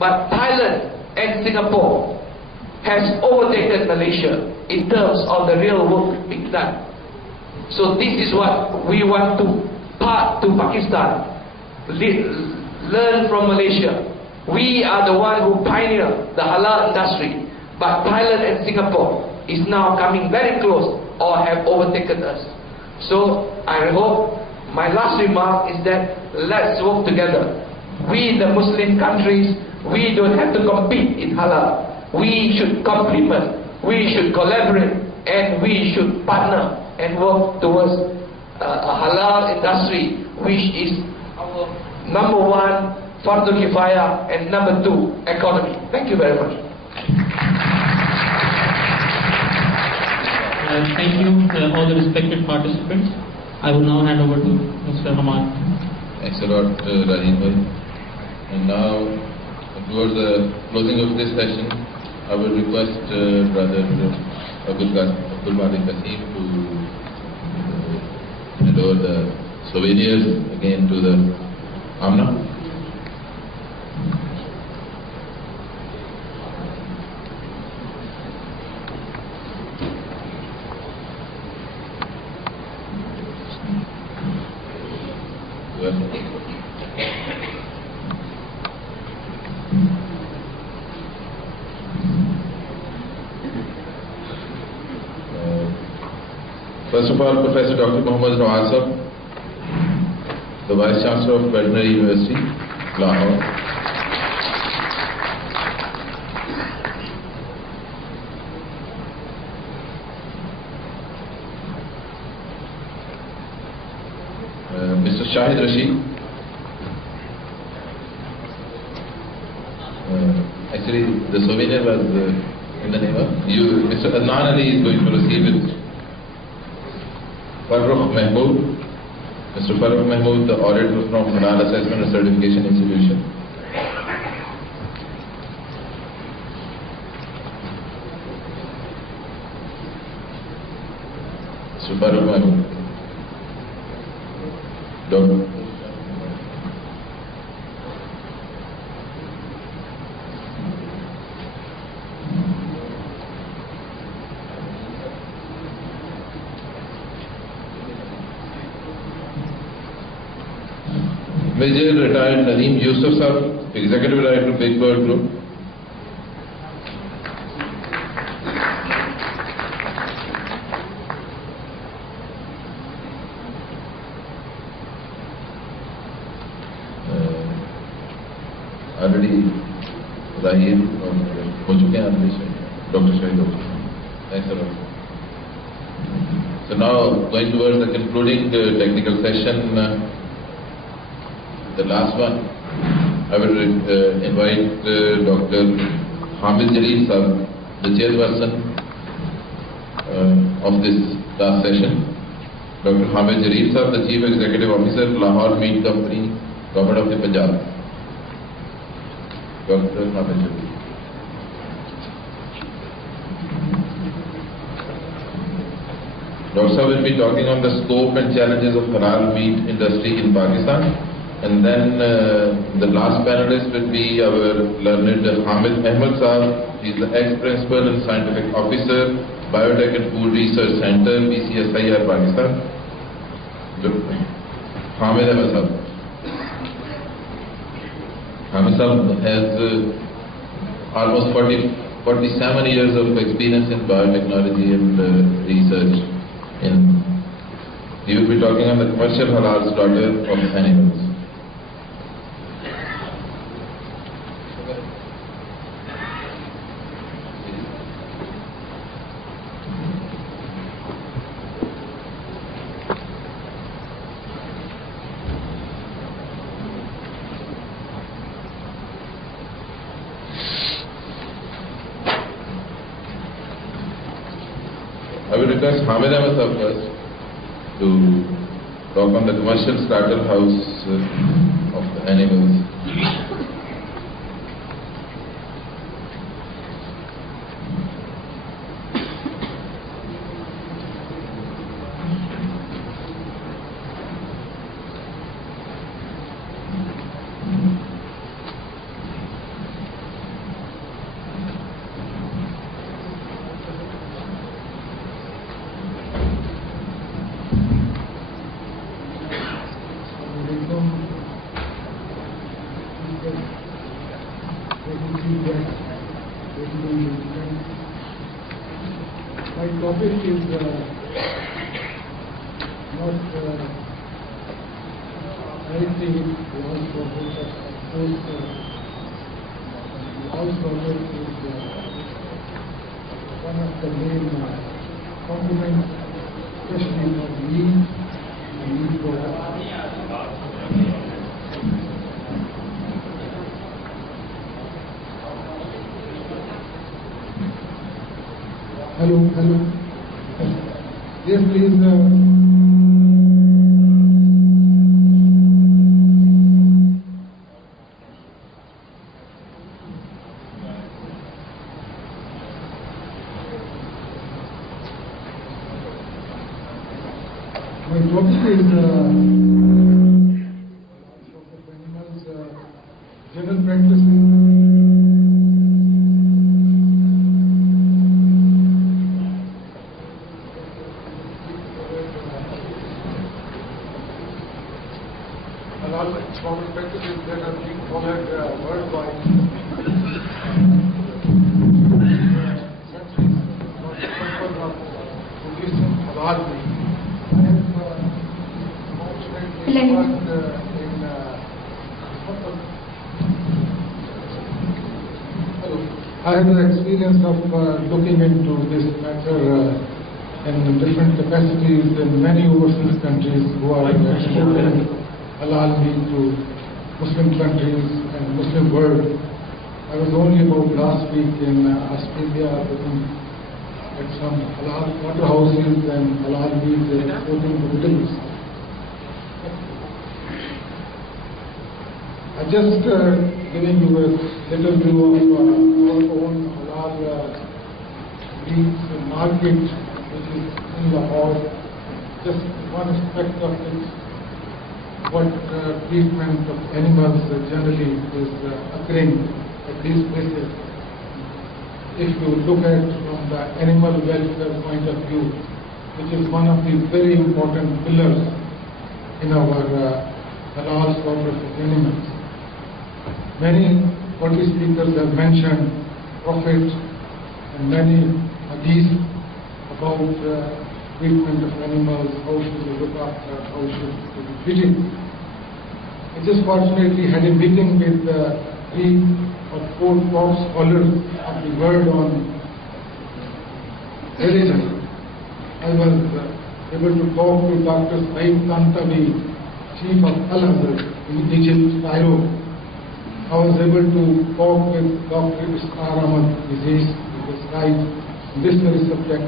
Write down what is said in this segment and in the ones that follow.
But Thailand and Singapore has overtaken Malaysia in terms of the real work being done. So this is what we want to part to Pakistan, learn from Malaysia. We are the one who pioneered the halal industry, but Thailand and Singapore is now coming very close or have overtaken us. So I hope my last remark is that let's work together. We, the Muslim countries, we don't have to compete in halal. We should complement, we should collaborate, and we should partner and work towards a halal industry, which is our number one fardu kifaya and number two economy. Thank you very much. Thank you all the respected participants. I will now hand over to Mr. Hamad. Thanks a lot, Rajiv. And now, towards the closing of this session, I will request Brother Abdul Malik Kasim to hand over the souvenirs again to the Amna. First of all, Professor Dr. Muhammad Nawaz, the Vice Chancellor of Veterinary University, Lahore. Mr. Shahid Rashid. Actually, the souvenir was in the name of you. Mr. Adnan Ali is going to receive it. Farrukh Mahmood. Mr. Farrukh Mahmood, the auditor from Halal Assessment and Certification Institution. Mr. Farrukh Mahmood. Doctor. Major retired Nadeem Yusuf Sahab, Executive Director, Big Bird Group. Already Raheel हो चुके हैं Dr. Shahid. Thanks a lot. So now going towards the concluding technical session. The last one, I will invite Dr. Hamid Jaleel Sahab, the chairperson of this last session. Dr. Hamid Jaleel Sahab, the Chief Executive Officer, Lahore Meat Company, Government of the Punjab. Dr. Hamid Jaleel. Dr. Sahab will be talking on the scope and challenges of halal meat industry in Pakistan. And then the last panelist will be our learned Hamid Ahmed Sahab. He is the ex-principal and scientific officer, Biotech and Food Research Center, BCSIR, Pakistan. Hamid Ahmed Sahab. Hamid Sahab has almost 47 years of experience in biotechnology and research. He will be talking on the commercial halal slaughter of animals. I will request Hamid Ahmed Sahab first to talk on the commercial slaughterhouse of the animals. chief guests, ladies and gentlemen. My topic is not directly with laws project, but of course laws project is one of the main components, especially for meat and meat products. Hello. Yes, please. My topic is animals, general practices. Halal Islamic practices that are being followed worldwide. Centuries, not the purpose of producing halal meat. I have fortunately worked in I had the experience of looking into this matter in different capacities in many overseas countries who are exporting halal meat to Muslim countries and Muslim world. I was only about last week in Australia looking at some halal slaughterhouses and halal meat exporting to the Middle East. I just giving you a little view of our own halal meat market, which is in Lahore. Just one aspect of it. What treatment of animals generally is occurring at these places. If you look at from the animal welfare point of view, which is one of the very important pillars in our halal slaughter of animals. Many body speakers have mentioned Prophet and many hadith about treatment of animals, how should we look after, how should we be treated. I just fortunately had a meeting with 3 or 4 top scholars of the world on religion. I was able to talk to Dr. Saeed Tantawi, Chief of Halal in Egypt, Cairo. I was able to talk with Dr. Isqar Ahmad Aziz, who was right on this very subject.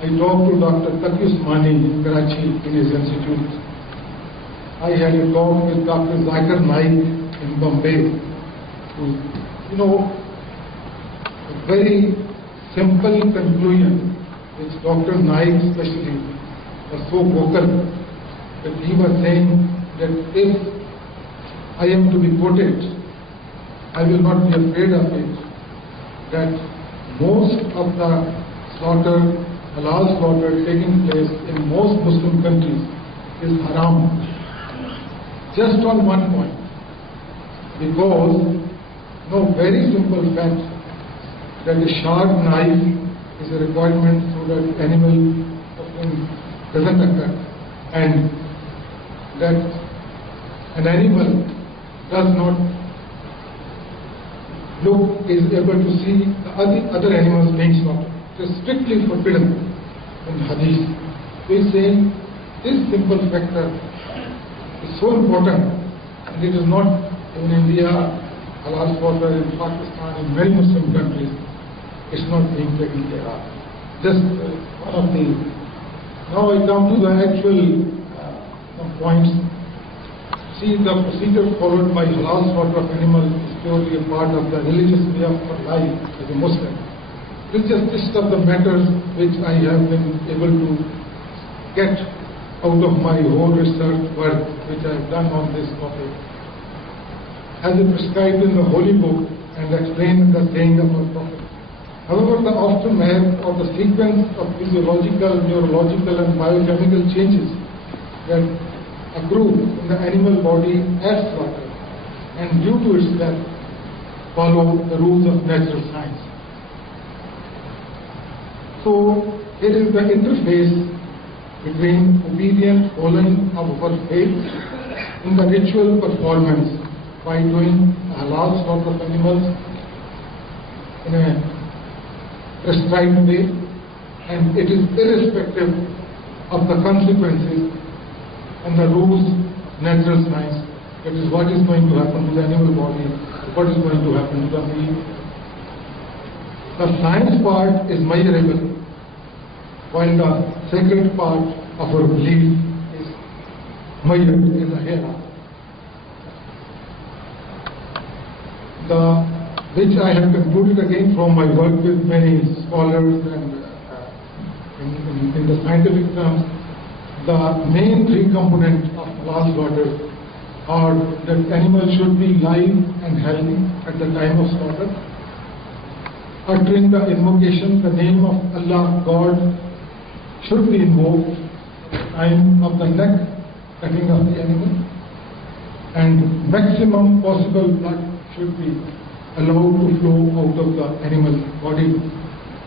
I talked to Dr. Taqi Usmani in Karachi in his institute. I had a talk with Dr. Zakir Naik in Bombay, who, a very simple conclusion, which Dr. Naik especially was so vocal, that he was saying that if I am to be quoted, I will not be afraid of it, that most of the slaughter, halal slaughter taking place in most Muslim countries is haram. Just on one point, because very simple fact that a sharp knife is a requirement so that animal suffering doesn't occur, and that an animal does not is able to see the other animals being slaughtered. It is strictly forbidden in Hadith. So he is saying this simple factor is so important, and it is not in India, halal slaughter in Pakistan, in many Muslim countries, it's not being taken care of. Just one of the. Now I come to the actual some points. See, the procedure followed by halal slaughter of animals is purely a part of the religious way of life as a Muslim. This is just list of the matters which I have been able to get out of my whole research work which I have done on this topic. As it prescribed in the Holy Book and explained in the saying of our Prophet. However, the aftermath or the sequence of physiological, neurological and biochemical changes that accrue in the animal body at slaughter and due to its death follow the rules of natural science. So it is the interface between obedient following of our faith in the ritual performance by doing halal slaughter of animals in a prescribed way, and it is irrespective of the consequences and the rules of natural science. That is what is going to happen to the animal body, what is going to happen to the meat. The science part is measurable, while the sacred part of our belief is measured in the hereafter. Which I have concluded again from my work with many scholars and in the scientific terms, the main three components of halal slaughter are that animals should be live and healthy at the time of slaughter, uttering the invocation, the name of Allah, God, should be invoked at the time of the neck cutting of the animal, and maximum possible blood should be allowed to flow out of the animal body.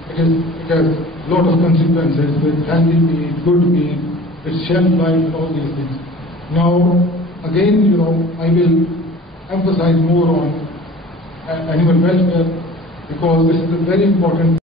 It has a lot of consequences with healthy meat, good meat, with shelf life and all these things. Now, again, I will emphasize more on animal welfare, because this is a very important